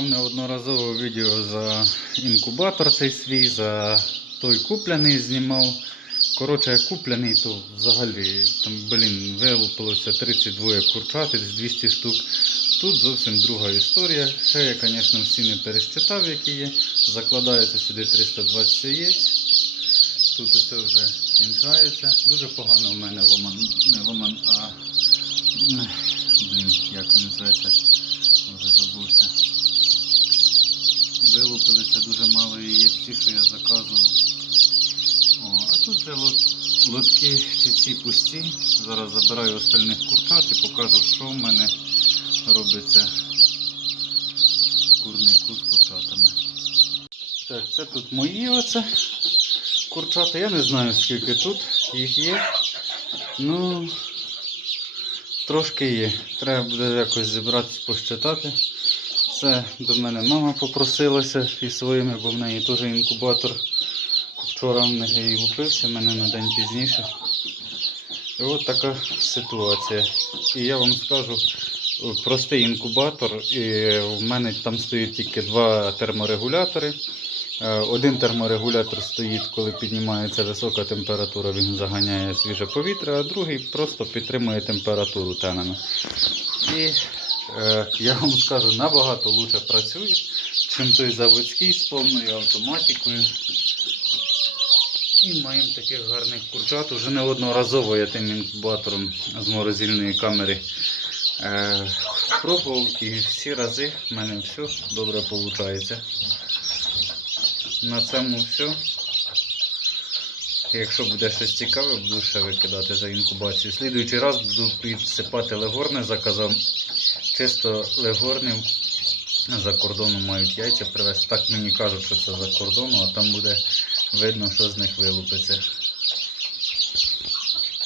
знімав неодноразово відео за інкубатор цей свій, за той купляний знімав. Коротше, купляний, то взагалі там, блін, вилупилося 32 курчатиць, 200 штук. Тут зовсім друга історія. Ще я, звісно, всі не пересчитав, які є. Закладається сюди 320 яєць. Тут усе вже кінчається. Дуже погано в мене ломан, не ломан, а блін, як він називається, вже забувся. Вилупилися дуже мало яєць, ті, що я заказував. О, а тут вже лот, лотки чи ці пусті. Зараз забираю остальних курчат і покажу, що в мене робиться в курнику з курчатами. Так, це тут мої оце курчата. Я не знаю скільки тут їх є. Ну трошки є. Треба буде якось зібратись, посчитати. Це до мене мама попросилася із своїми, бо в неї теж інкубатор. Вчора в неї лупився, мене на день пізніше. І от така ситуація. І я вам скажу, простий інкубатор, і в мене там стоїть тільки два терморегулятори. Е, Один терморегулятор стоїть, коли піднімається висока температура, він заганяє свіже повітря, а другий просто підтримує температуру тенами. І е, я вам скажу, набагато краще працює, чим той заводський з повною автоматикою. І маємо таких гарних курчат. Уже неодноразово я тим інкубатором з морозильної камери е, пробував і всі рази в мене все добре виходить. На цьому все. Якщо буде щось цікаве, буду ще викидати за інкубацію. Слідуючий раз буду підсипати легорне, заказав чисто легорнів. За кордону мають яйця привезти. Так мені кажуть, що це за кордону, а там буде видно, що з них вилупиться.